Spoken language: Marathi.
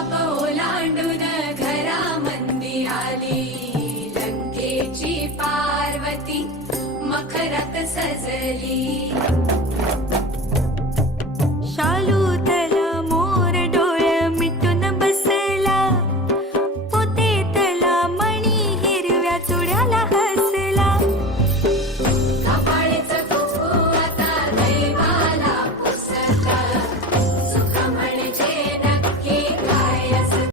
पाप ओलांडून घरामंदी आली, लंकेची पार्वती मखरात सजली.